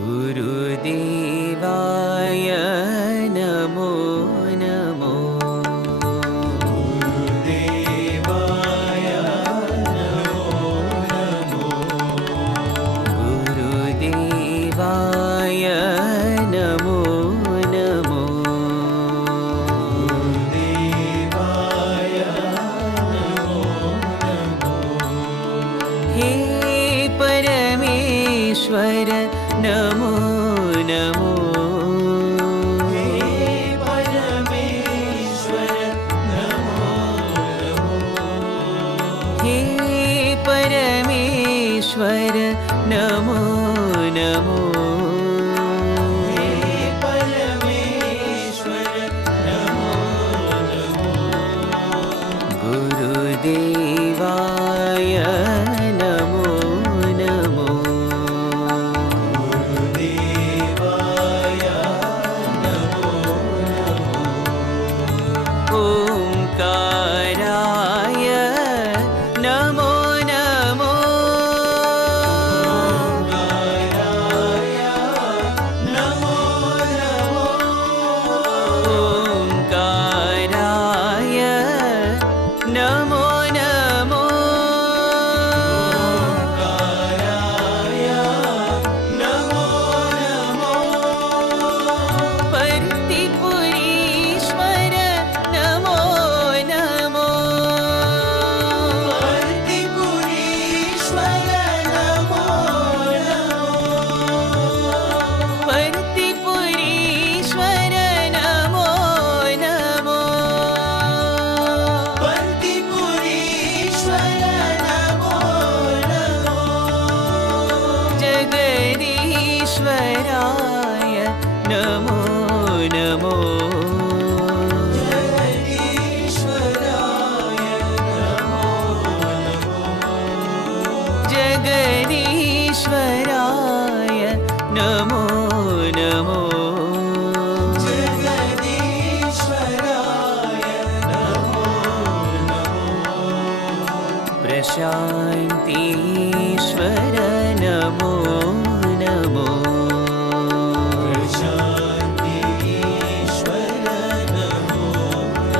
गुरुदेवाय नमो नमो। गुरुदेवाय नमो नमो। गुरुदेवाय नमो नमो। गुरुदेवाय नमो नमो। हे परमेश्वर नमो नमो। हे परमेश्वर नमो नमो। हे परमेश्वर नमो नमो। हे परमेश्वर नमो नमो। गुरुदेवाय नमो नमो। गुरुदेवाय नमो नमो। ओंकाराय नमो नमो। ओंकाराय नमो नमो। ओंकाराय नमो नमो। ओंकाराय नमो नमो। पर्तिपुरीश्वर नमो नमो। पर्तिपुरीश्वर नमो नमो। पर्तिपुरीश्वर नमो नमो। पर्तिपुरीश्वर नमो नमो। जगदीश्वराय नमो नमो। जगदीश्वराय नमो नमो। जगदीश्वराय नमो नमो। जगदीश्वराय नमो नमो। प्रशान्तीश्वर नमो नमो। प्रशान्तीश्वर नमो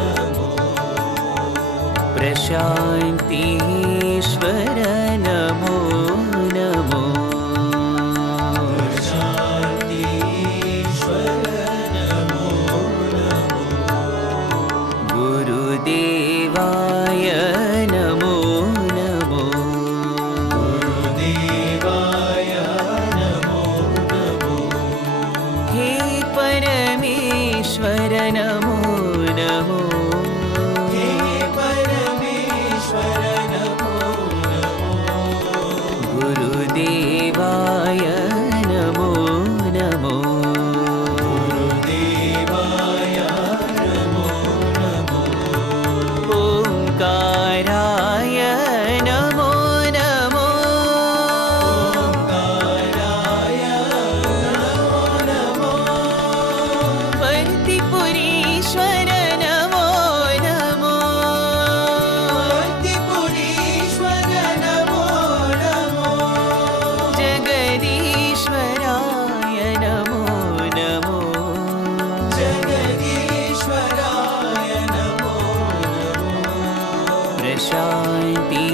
नमो। प्रशान्तीश्वर नमो नमो। प्रशान्तीश्वर नमो नमो। गुरुदेवाय नमो नमो। गुरुदेवाय नमो नमो। हे परमेश्वर नमो नमो। हे परमेश्वर नमो नमो। गुरुदेवाय नमो नमो। गुरुदेवाय नमो नमो। ओंकाराय नमो नमो। ओंकाराय नमो नमो। पर्तिपुरीश्वर नमो नमो। पर्तिपुरीश्वर नमो नमो। जगदीश्वराय नमो नमो। जगदीश्वराय नमो नमो। प्रशान्ति